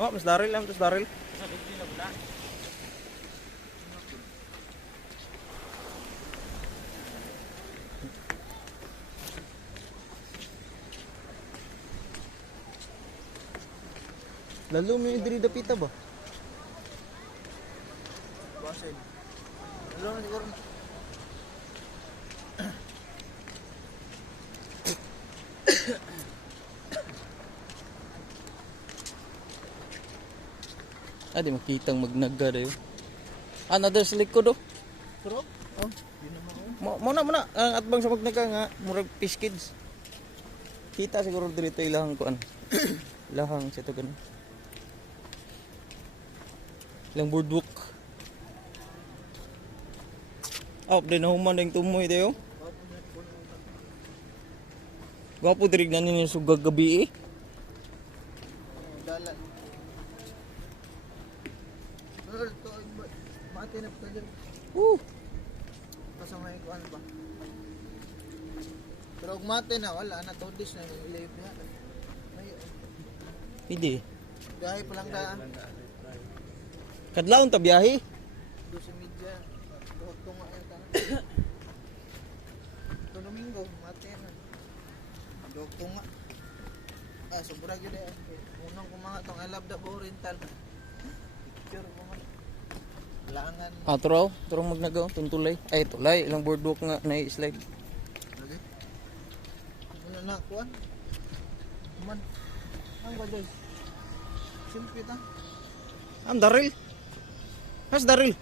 Oh, mas daril lang, mas daril. Lalo mo yung diri dapita ba? Basin. Lalo na siguro. Ah, di makitang magnagga dayo. Another sa likod oh. Pero, Oh. yun naman ko. Muna. Ang atbang sa magnagga nga, murag fish kids. Kita siguro dito ilahang kuan. Ilahang sa to ganun. Ilang boardwalk. Up din na human ng tumoy dayo. Gwapo dirig na ninyo sugag gabi eh. Dalan. Pero ito, mati na pa dyan. Kasama yung kuhan ba? Pero kung mati na, wala na. Todis na yung live niya. Hindi. Biyahe pa lang daan. Kadlaon ta biyahe. 12:30. Tunga yan ka na. Ito Domingo, mati na. Tunga. Ah, sobra yun eh. Unang kumanga itong I love the Oriental. Picture ko man. Langan. Ah, turong magnagaw, tuntulay. Ay, tulay. Ilang boardwalk nga na slide. Lagi. Ano na kuhan? Man. Ang ba dyan? Simple ta. Daril. Has daril.